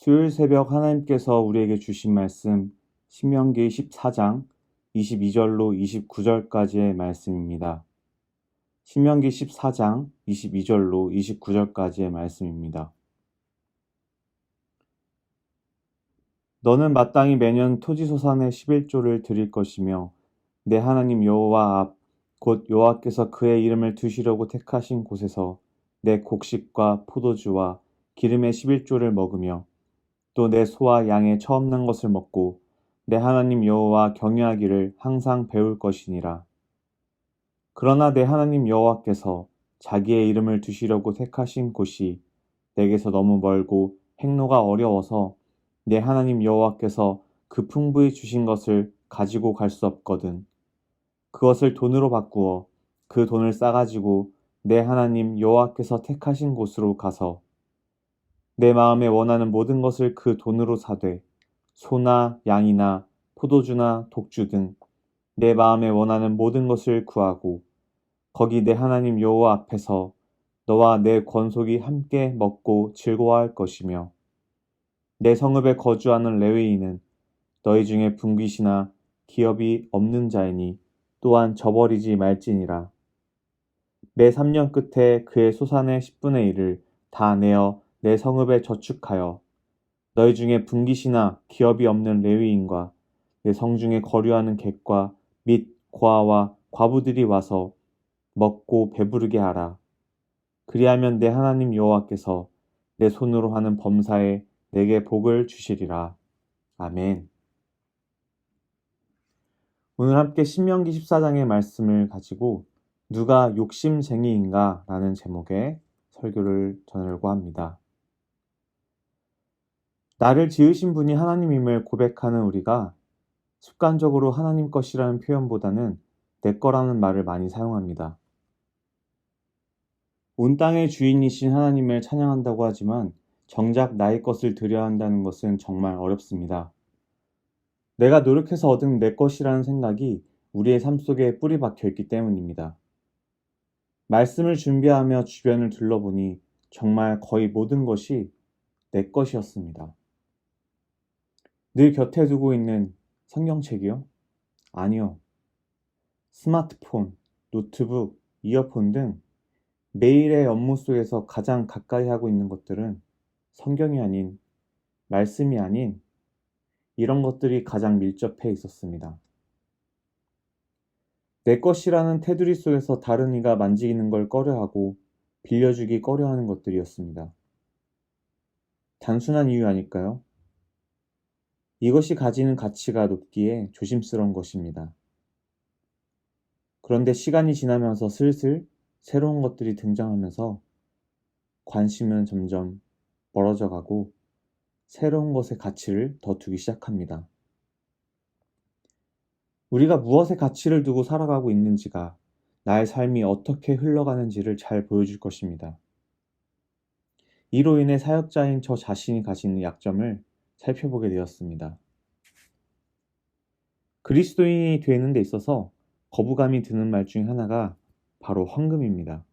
수요일 새벽 하나님께서 우리에게 주신 말씀 신명기 14장 22절로 29절까지의 말씀입니다. 신명기 14장 22절로 29절까지의 말씀입니다. 너는 마땅히 매년 토지소산의 11조를 드릴 것이며 내 하나님 여호와 앞 곧 여호와께서 그의 이름을 두시려고 택하신 곳에서 내 곡식과 포도주와 기름의 11조를 먹으며 또 내 소와 양의 처음 난 것을 먹고 내 하나님 여호와 경외하기를 항상 배울 것이니라. 그러나 내 하나님 여호와께서 자기의 이름을 두시려고 택하신 곳이 내게서 너무 멀고 행로가 어려워서 내 하나님 여호와께서 그 풍부히 주신 것을 가지고 갈 수 없거든. 그것을 돈으로 바꾸어 그 돈을 싸가지고 내 하나님 여호와께서 택하신 곳으로 가서 내 마음에 원하는 모든 것을 그 돈으로 사되 소나 양이나 포도주나 독주 등 내 마음에 원하는 모든 것을 구하고 거기 내 하나님 여호와 앞에서 너와 내 권속이 함께 먹고 즐거워할 것이며 내 성읍에 거주하는 레위인은 너희 중에 분깃이나 기업이 없는 자이니 또한 저버리지 말지니라. 매 3년 끝에 그의 소산의 10분의 1을 다 내어 내 성읍에 저축하여 너희 중에 분깃이나 기업이 없는 레위인과 내 성중에 거류하는 객과 및 고아와 과부들이 와서 먹고 배부르게 하라. 그리하면 내 하나님 여호와께서 내 손으로 하는 범사에 내게 복을 주시리라. 아멘. 오늘 함께 신명기 14장의 말씀을 가지고 누가 욕심쟁이인가 라는 제목의 설교를 전하려고 합니다. 나를 지으신 분이 하나님임을 고백하는 우리가 습관적으로 하나님 것이라는 표현보다는 내 거라는 말을 많이 사용합니다. 온 땅의 주인이신 하나님을 찬양한다고 하지만 정작 나의 것을 드려야 한다는 것은 정말 어렵습니다. 내가 노력해서 얻은 내 것이라는 생각이 우리의 삶 속에 뿌리 박혀 있기 때문입니다. 말씀을 준비하며 주변을 둘러보니 정말 거의 모든 것이 내 것이었습니다. 늘 곁에 두고 있는 성경책이요? 아니요. 스마트폰, 노트북, 이어폰 등 매일의 업무 속에서 가장 가까이 하고 있는 것들은 성경이 아닌, 말씀이 아닌 이런 것들이 가장 밀접해 있었습니다. 내 것이라는 테두리 속에서 다른 이가 만지는 걸 꺼려하고 빌려주기 꺼려하는 것들이었습니다. 단순한 이유 아닐까요? 이것이 가지는 가치가 높기에 조심스러운 것입니다. 그런데 시간이 지나면서 슬슬 새로운 것들이 등장하면서 관심은 점점 멀어져 가고 새로운 것의 가치를 더 두기 시작합니다. 우리가 무엇에 가치를 두고 살아가고 있는지가 나의 삶이 어떻게 흘러가는지를 잘 보여줄 것입니다. 이로 인해 사역자인 저 자신이 가지는 약점을 살펴보게 되었습니다. 그리스도인이 되는 데 있어서 거부감이 드는 말 중 하나가 바로 헌금입니다.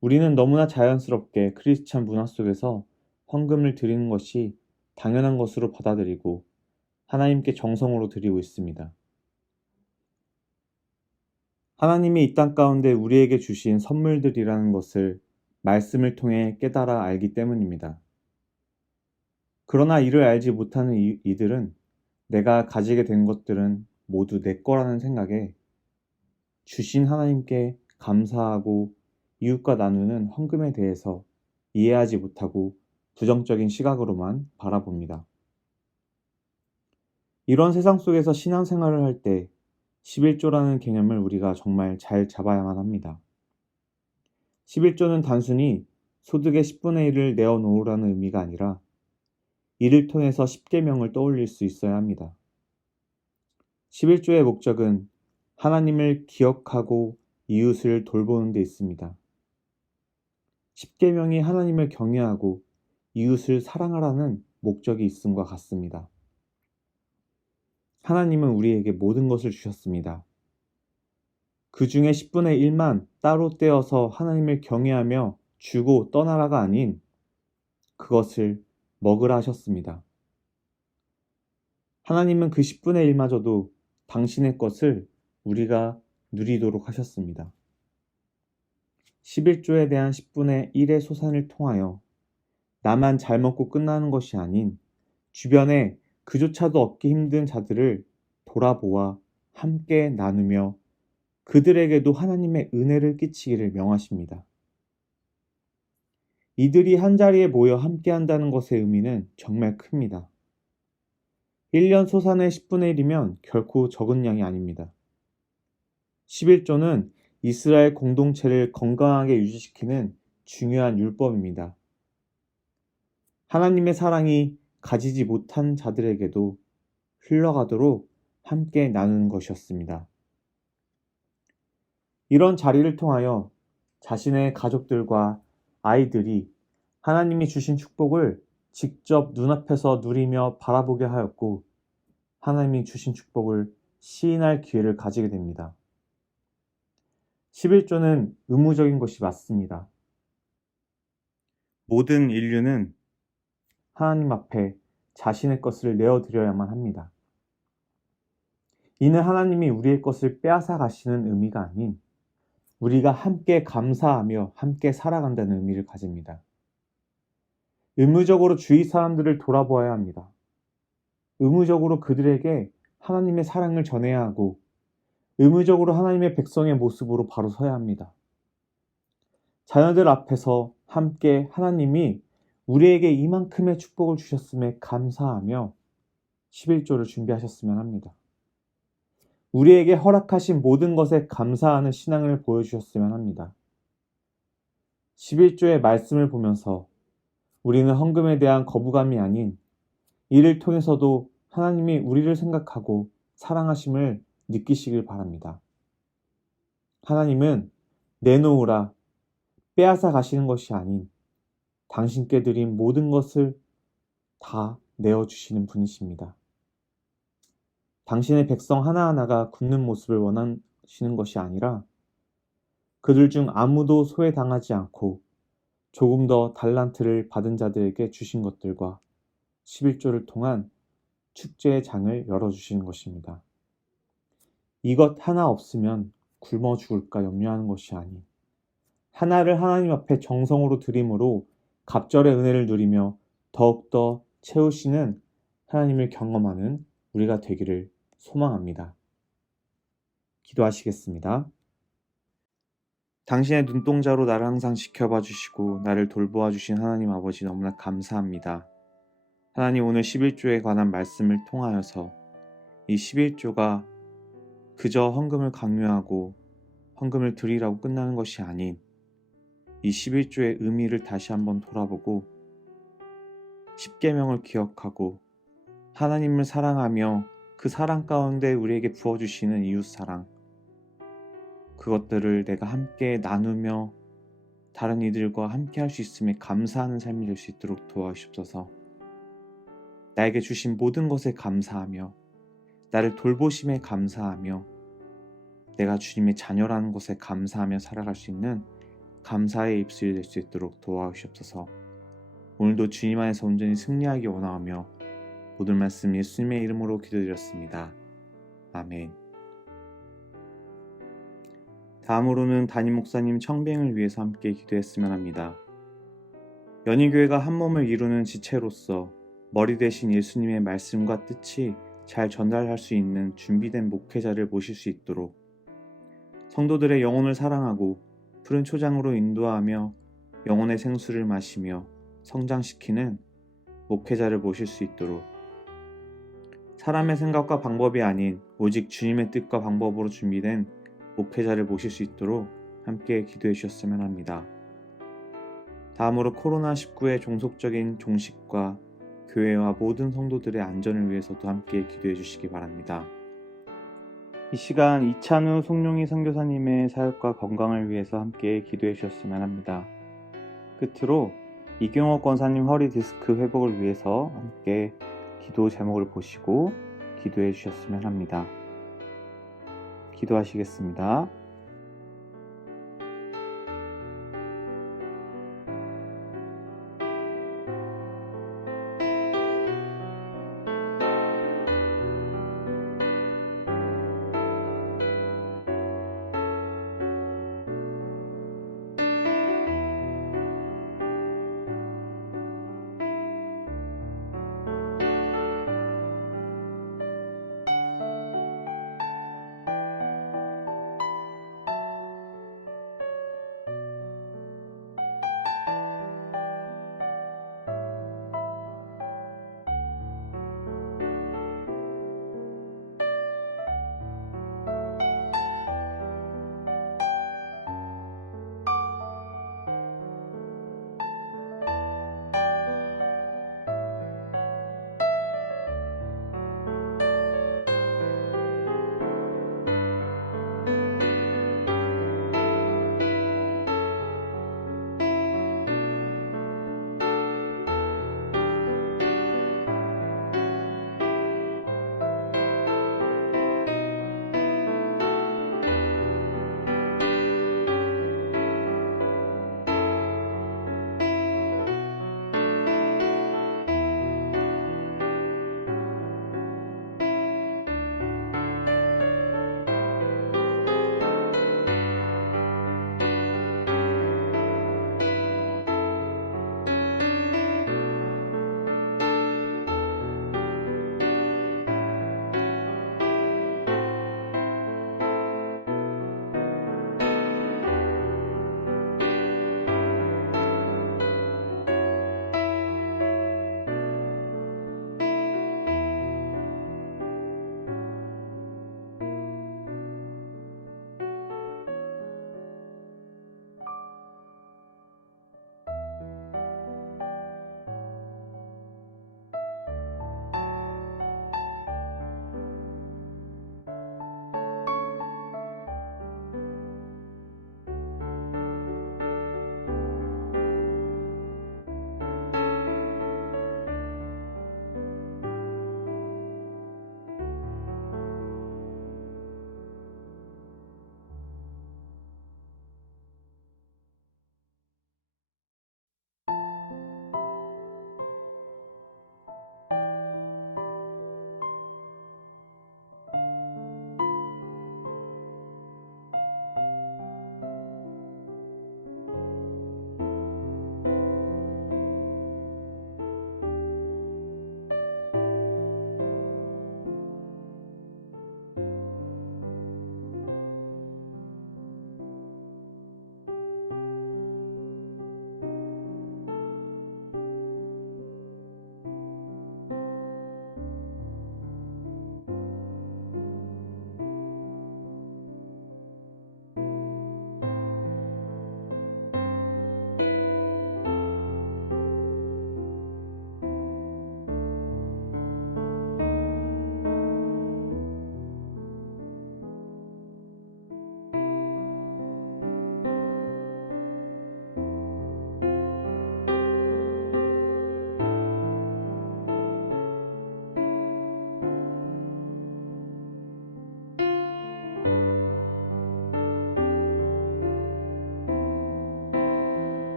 우리는 너무나 자연스럽게 크리스찬 문화 속에서 헌금을 드리는 것이 당연한 것으로 받아들이고 하나님께 정성으로 드리고 있습니다. 하나님이 이 땅 가운데 우리에게 주신 선물들이라는 것을 말씀을 통해 깨달아 알기 때문입니다. 그러나 이를 알지 못하는 이들은 내가 가지게 된 것들은 모두 내 거라는 생각에 주신 하나님께 감사하고 이웃과 나누는 헌금에 대해서 이해하지 못하고 부정적인 시각으로만 바라봅니다. 이런 세상 속에서 신앙생활을 할 때 11조라는 개념을 우리가 정말 잘 잡아야만 합니다. 11조는 단순히 소득의 10분의 1을 내어놓으라는 의미가 아니라 이를 통해서 10계명을 떠올릴 수 있어야 합니다. 11조의 목적은 하나님을 기억하고 이웃을 돌보는 데 있습니다. 10계명이 하나님을 경외하고 이웃을 사랑하라는 목적이 있음과 같습니다. 하나님은 우리에게 모든 것을 주셨습니다. 그 중에 10분의 1만 따로 떼어서 하나님을 경외하며 주고 떠나라가 아닌 그것을 먹으라 하셨습니다. 하나님은 그 10분의 1마저도 당신의 것을 우리가 누리도록 하셨습니다. 11조에 대한 10분의 1의 소산을 통하여 나만 잘 먹고 끝나는 것이 아닌 주변에 그조차도 얻기 힘든 자들을 돌아보아 함께 나누며 그들에게도 하나님의 은혜를 끼치기를 명하십니다. 이들이 한자리에 모여 함께 한다는 것의 의미는 정말 큽니다. 1년 소산의 10분의 1이면 결코 적은 양이 아닙니다. 11조는 이스라엘 공동체를 건강하게 유지시키는 중요한 율법입니다. 하나님의 사랑이 가지지 못한 자들에게도 흘러가도록 함께 나누는 것이었습니다. 이런 자리를 통하여 자신의 가족들과 아이들이 하나님이 주신 축복을 직접 눈앞에서 누리며 바라보게 하였고 하나님이 주신 축복을 시인할 기회를 가지게 됩니다. 11조는 의무적인 것이 맞습니다. 모든 인류는 하나님 앞에 자신의 것을 내어드려야만 합니다. 이는 하나님이 우리의 것을 빼앗아 가시는 의미가 아닌 우리가 함께 감사하며 함께 살아간다는 의미를 가집니다. 의무적으로 주위 사람들을 돌아보아야 합니다. 의무적으로 그들에게 하나님의 사랑을 전해야 하고 의무적으로 하나님의 백성의 모습으로 바로 서야 합니다. 자녀들 앞에서 함께 하나님이 우리에게 이만큼의 축복을 주셨음에 감사하며 11조를 준비하셨으면 합니다. 우리에게 허락하신 모든 것에 감사하는 신앙을 보여주셨으면 합니다. 11조의 말씀을 보면서 우리는 헌금에 대한 거부감이 아닌 이를 통해서도 하나님이 우리를 생각하고 사랑하심을 느끼시길 바랍니다. 하나님은 내놓으라, 빼앗아 가시는 것이 아닌 당신께 드린 모든 것을 다 내어주시는 분이십니다. 당신의 백성 하나하나가 굳는 모습을 원하시는 것이 아니라 그들 중 아무도 소외당하지 않고 조금 더 달란트를 받은 자들에게 주신 것들과 11조를 통한 축제의 장을 열어주시는 것입니다. 이것 하나 없으면 굶어 죽을까 염려하는 것이 아닌 하나를 하나님 앞에 정성으로 드림으로 갑절의 은혜를 누리며 더욱더 채우시는 하나님을 경험하는 우리가 되기를 소망합니다. 기도하시겠습니다. 당신의 눈동자로 나를 항상 지켜봐 주시고 나를 돌보아 주신 하나님 아버지 너무나 감사합니다. 하나님 오늘 11조에 관한 말씀을 통하여서 이 11조가 그저 헌금을 강요하고 헌금을 드리라고 끝나는 것이 아닌 이 11조의 의미를 다시 한번 돌아보고 십계명을 기억하고 하나님을 사랑하며 그 사랑 가운데 우리에게 부어주시는 이웃사랑 그것들을 내가 함께 나누며 다른 이들과 함께 할 수 있음에 감사하는 삶이 될 수 있도록 도와주시옵소서. 나에게 주신 모든 것에 감사하며 나를 돌보심에 감사하며 내가 주님의 자녀라는 것에 감사하며 살아갈 수 있는 감사의 입술이 될 수 있도록 도와주시옵소서. 오늘도 주님 안에서 온전히 승리하기 원하오며 모든 말씀 예수님의 이름으로 기도드렸습니다. 아멘. 다음으로는 담임 목사님 청빙을 위해서 함께 기도했으면 합니다. 연희교회가 한 몸을 이루는 지체로서 머리 대신 예수님의 말씀과 뜻이 잘 전달할 수 있는 준비된 목회자를 모실 수 있도록 성도들의 영혼을 사랑하고 푸른 초장으로 인도하며 영혼의 생수를 마시며 성장시키는 목회자를 모실 수 있도록 사람의 생각과 방법이 아닌 오직 주님의 뜻과 방법으로 준비된 목회자를 모실 수 있도록 함께 기도해 주셨으면 합니다. 다음으로 코로나19의 종속적인 종식과 교회와 모든 성도들의 안전을 위해서도 함께 기도해 주시기 바랍니다. 이 시간 이찬우 송룡희 선교사님의 사역과 건강을 위해서 함께 기도해 주셨으면 합니다. 끝으로 이경옥 권사님 허리 디스크 회복을 위해서 함께 기도 제목을 보시고 기도해 주셨으면 합니다. 기도하시겠습니다.